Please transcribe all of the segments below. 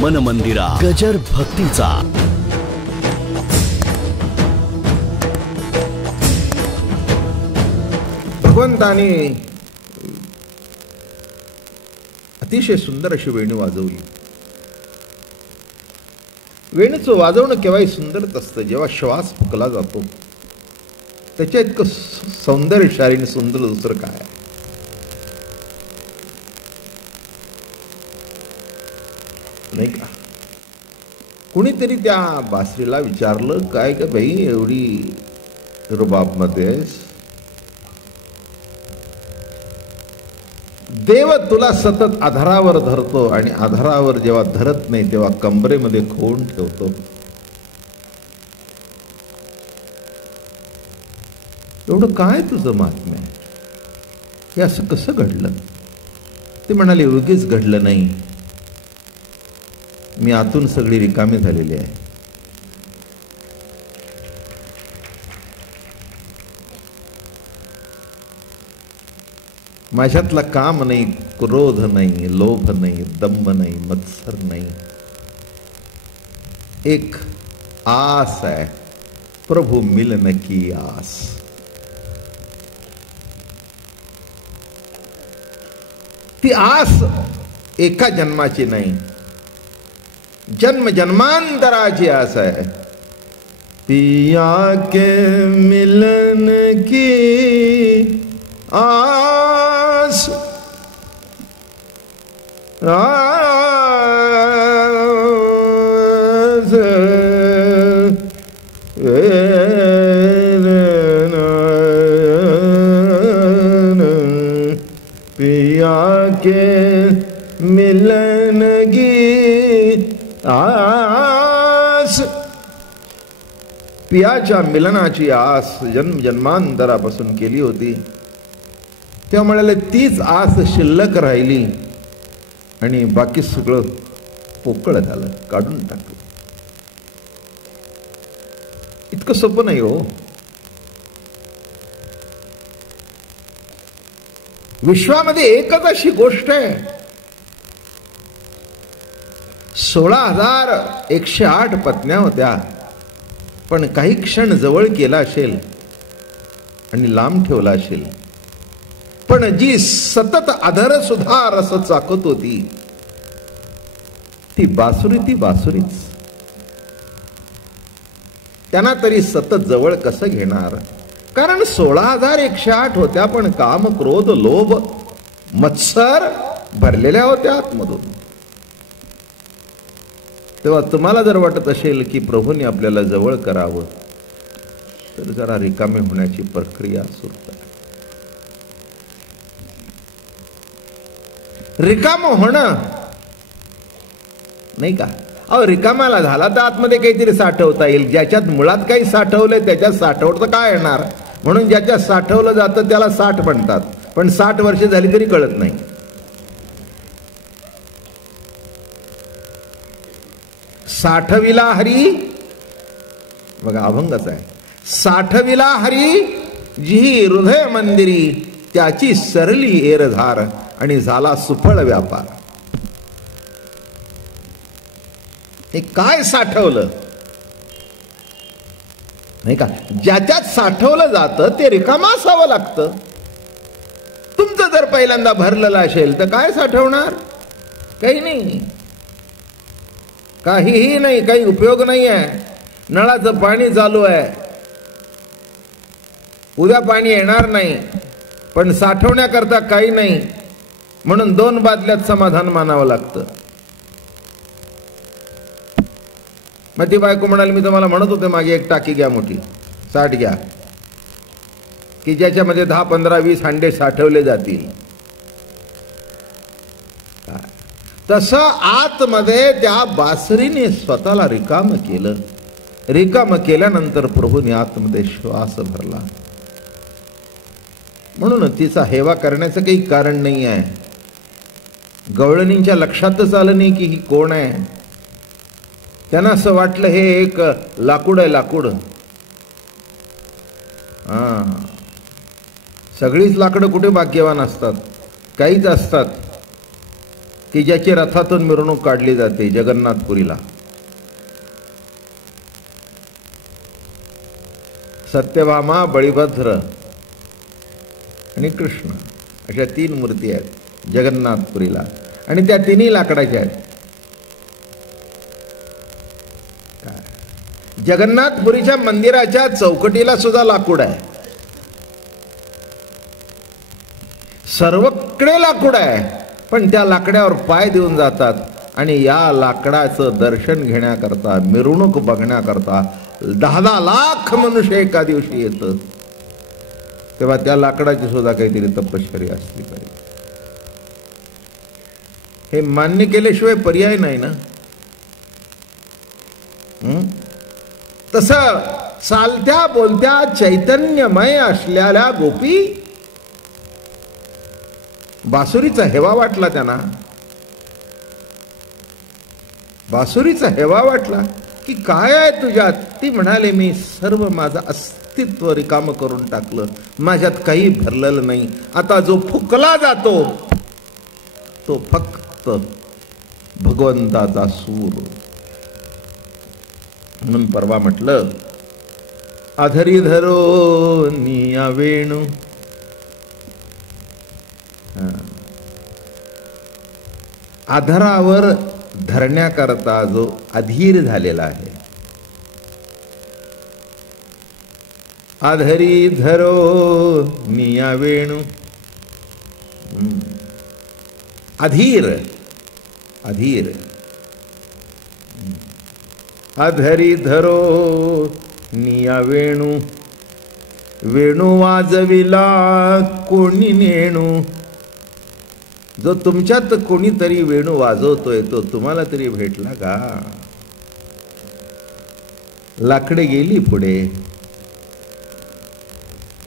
मन मंदिरा गजर भक्तीचा भगवंताने अतिशय सुंदर अशी वेणू वाजवली. वेणूचं वाजवणं केव्हाही सुंदरच असतं जेव्हा श्वास फुकला जातो. त्याच्या इतकं सौंदर्यशाली आणि सुंदर दुसरं काय. नाही का. कुणीतरी त्या बासरीला विचारलं, काय का बाई एवढी रुबाब मध्ये देव तुला सतत आधारावर धरतो आणि आधारावर जेव्हा धरत नाही तेव्हा कंबरेमध्ये खोवून ठेवतो. एवढं काय तुझं महात्म्य. हे असं कसं घडलं. ते म्हणाले, उगीच घडलं नाही. मी आतून सगळी रिकामी झालेली आहे. माझ्यातला काम नाही, क्रोध नाही, लोभ नाही, दंभ नाही, मत्सर नाही. एक आस आहे, प्रभु मिलन की आस. ती आस एका जन्माची नाही, जन्म जन्मांतराची आस आहे. पिया के मिलन की आस पिया के मिलन की आस. पियाच्या मिलनाची आस जन्म जन्मांतरापासून केली होती. तेव्हा म्हणाले तीच आस शिल्लक राहिली आणि बाकी सगळं पोकळ झालं, काढून टाकलं. इतकं सोपं नाही हो. विश्वामध्ये एकच अशी गोष्ट आहे, 16,108 पत्न्या होत्या, पण काही क्षण जवळ केला असेल आणि लांब ठेवला असेल, पण जी सतत अधर सुद्धा रस चाकत होती ती बासुरी, ती बासुरीच. त्यांना तरी सतत जवळ कसं घेणार. कारण 16,108 होत्या, पण काम, क्रोध, लोभ, मत्सर भरलेल्या होत्या आतमधून. तेव्हा तुम्हाला जर वाटत असेल की प्रभूंनी आपल्याला जवळ करावं, तर जरा रिकामे होण्याची प्रक्रिया सुरू करा. रिकाम होणं नाही का. अहो, रिकामाला झाला तर आतमध्ये काहीतरी साठवता येईल. ज्याच्यात मुळात काही साठवलंय त्याच्यात साठवतं काय येणार. म्हणून ज्याच्यात साठवलं जातं त्याला साठ म्हणतात. पण 60 वर्ष झाली तरी कळत नाही. साठविला हरी, बघा अभंगच आहे. साठविला हरी जी हृदय मंदिरी, त्याची सरली एरधार आणि झाला सुफळ व्यापार. हे काय साठवलं नाही का. ज्याच्यात साठवलं जातं ते रिकामा असावं लागतं. तुमचं जर पहिल्यांदा भरलेलं असेल तर काय साठवणार. काही नाही, काहीही नाही, काही उपयोग नाही आहे. नळाचं पाणी चालू आहे, उद्या पाणी येणार नाही, पण साठवण्याकरता काही नाही, म्हणून 2 बादल्यात समाधान मानावं लागतं. मग ती बायको म्हणाली, मी तुम्हाला म्हणत होते मागे एक टाकी घ्या, मोठी 60 घ्या, की ज्याच्यामध्ये 10, 15, 20 हांडे साठवले जातील. तसं आतमध्ये त्या बासरीने स्वतःला रिकाम केलं. रिकाम केल्यानंतर प्रभूने आतमध्ये श्वास भरला. म्हणून तिचा हेवा करण्याचं काही कारण नाही आहे. गवळणींच्या लक्षातच आलं नाही की ही कोण आहे. त्यांना असं वाटलं हे एक लाकूड आहे, लाकूड. सगळीच लाकडं कुठे भाग्यवान असतात, काहीच असतात. की ज्याची रथातून मिरवणूक काढली जाते जगन्नाथपुरीला. सत्यभामा, बळीभद्र आणि कृष्ण अशा 3 मूर्ती आहेत जगन्नाथपुरीला, आणि त्या 3ही लाकडाच्या आहेत. जगन्नाथपुरीच्या मंदिराच्या चौकटीला सुद्धा लाकूड आहे, सर्वकडे लाकूड आहे, पण त्या लाकड्यावर पाय देऊन जातात आणि या लाकडाचं दर्शन घेण्याकरता, मिरवणूक बघण्याकरता 10-10 लाख मनुष्य एका दिवशी येतं. तेव्हा त्या लाकडाची सुद्धा काहीतरी तपश्चर्या असली पाहिजे. हे मान्य केल्याशिवाय पर्याय नाही ना. तसं चालत्या बोलत्या चैतन्यमय असलेल्या गोपी, बासुरीचा हेवा वाटला त्यांना, बासुरीचा हेवा वाटला की काय आहे तुझ्यात. ती म्हणाले, मी सर्व माझं अस्तित्व रिकाम करून टाकलं, माझ्यात काही भरलेलं नाही. आता जो फुकला जातो तो फक्त भगवंताचा सूर. म्हणून परवा म्हटलं, अधरी धरो निया वेणू. आधारावर धरण्याकरता जो अधीर झालेला आहे, आधरी धरो निया वेणू. अधीर, अधीर. अधरी धरो निया वेणू, वेणू वाजविला कोणी नेणू. जो तुमच्यात कोणीतरी वेणू वाजवतोय तो तुम्हाला तरी भेटला का. लाकडे गेली पुढे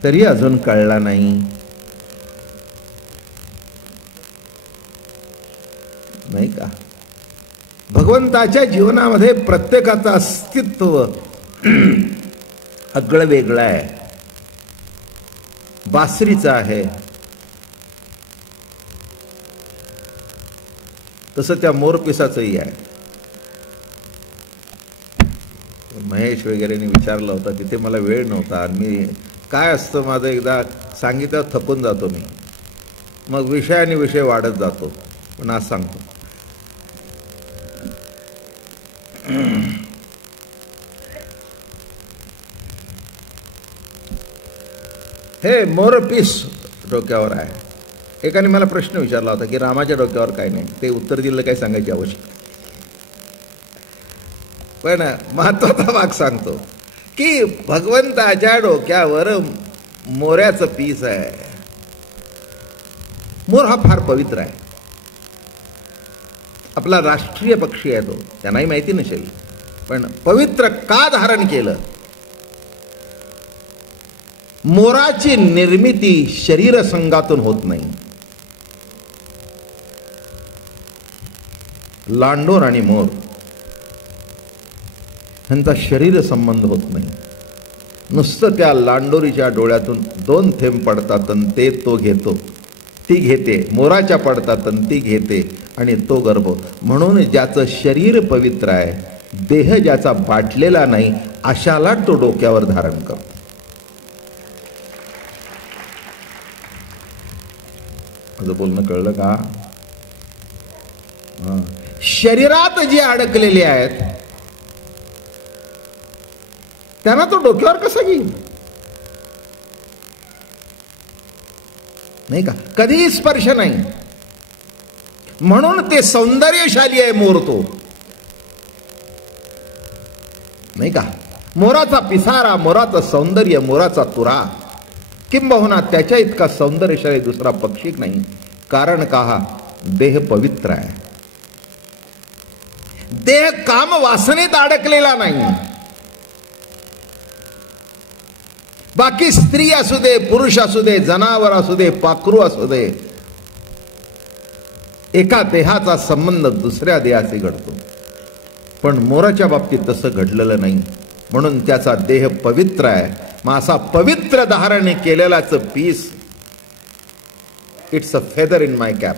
तरी अजून कळला नाही. नाही का. भगवंताच्या जीवनामध्ये प्रत्येकाचं अस्तित्व आगळं वेगळं आहे. बासरीचं आहे, तसं त्या मोरपिसाचंही आहे. महेश वगैरेने विचारलं होतं, तिथे मला वेळ नव्हता. मी काय असतं माझं एकदा सांगितलं थकून जातो मी, मग विषयाने विषय वाढत जातो. पण आज सांगतो, हे मोरपीस डोक्यावर आहे. एकाने मला प्रश्न विचारला होता की रामाच्या डोक्यावर काय नाही. ते उत्तर दिलं काय सांगायची आवश्यकता. पण महत्वाचा भाग सांगतो की भगवंताच्या डोक्यावर मोऱ्याचं पीस आहे. मोर हा फार पवित्र आहे. आपला राष्ट्रीय पक्षी आहे तो. त्यांनाही माहिती नसेल, पण पवित्र का धारण केलं. मोराची निर्मिती शरीर संघातून होत नाही. लांडोर आणि मोर यांचा शरीर संबंध होत नाही. नुसतं त्या लांडोरीच्या डोळ्यातून 2 थेंब पडतात आणि ते तो घेतो, ती घेते. मोराच्या पडतात आणि ती घेते आणि तो गर्भ. म्हणून ज्याचं शरीर पवित्र आहे, देह ज्याचा बाटलेला नाही, अशाला तो डोक्यावर धारण करतो. माझं बोलणं कळलं का. शरीरात जे अडकलेले आहेत त्यांना तो डोक्यावर कसा घेईल. नाही का. कधीही स्पर्श नाही. म्हणून ते सौंदर्यशाली आहे मोर तो. नाही का. मोराचा पिसारा, मोराचं सौंदर्य, मोराचा तुरा, किंबहुना त्याच्या इतका सौंदर्यशाली दुसरा पक्षी नाही. कारण का, हा देह पवित्र आहे. देह काम वासनेत अडकलेला नाही. बाकी स्त्री असू दे, पुरुष असू दे, जनावर असू दे, पाखरू असू दे, एका देहाचा संबंध दुसऱ्या देहाशी घडतो. पण मोराच्या बाबतीत तसं घडलेलं नाही. म्हणून त्याचा देह पवित्र आहे. मग असा पवित्र धारण केलेलाच piece, it's a feather in my cap.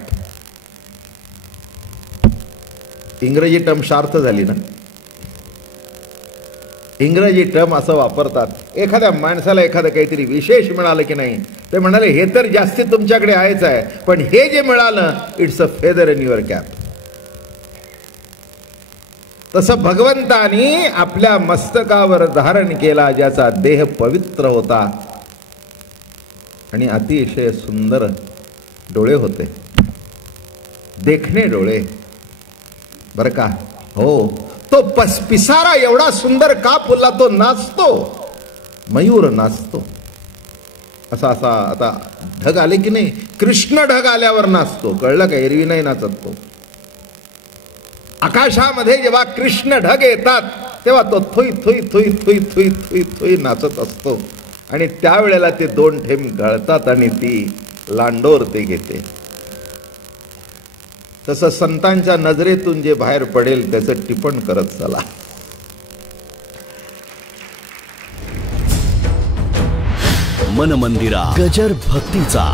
इंग्रजी टर्म शार्थ झाली ना. इंग्रजी टर्म असं वापरतात. एखाद्या माणसाला एखादं काहीतरी विशेष मिळालं की नाही, ते म्हणाले हे तर जास्ती तुमच्याकडे आहेच आहे, पण हे जे मिळालं it's a feather in your cap. तसं भगवंतानी आपल्या मस्तकावर धारण केला ज्याचा देह पवित्र होता आणि अतिशय सुंदर डोळे होते, देखणे डोळे बर का. हो, तो पिसारा एवढा सुंदर का फुलला, तो नाचतो, मयूर नाचतो असा असा. आता ढग आले की नाही, कृष्ण ढग आल्यावर नाचतो, कळलं का. एरवी नाही नाचत तो. आकाशामध्ये जेव्हा कृष्ण ढग येतात तेव्हा तो Thuy Thuy Thuy Thuy Thuy Thuy Thuy नाचत असतो आणि त्यावेळेला ते दोन थेंब गळतात आणि ती लांडोर ते घेते. तसं संतांच्या नजरेतून जे बाहेर पडेल त्याचं टिपण करत चला. मन मंदिरा गजर भक्तीचा.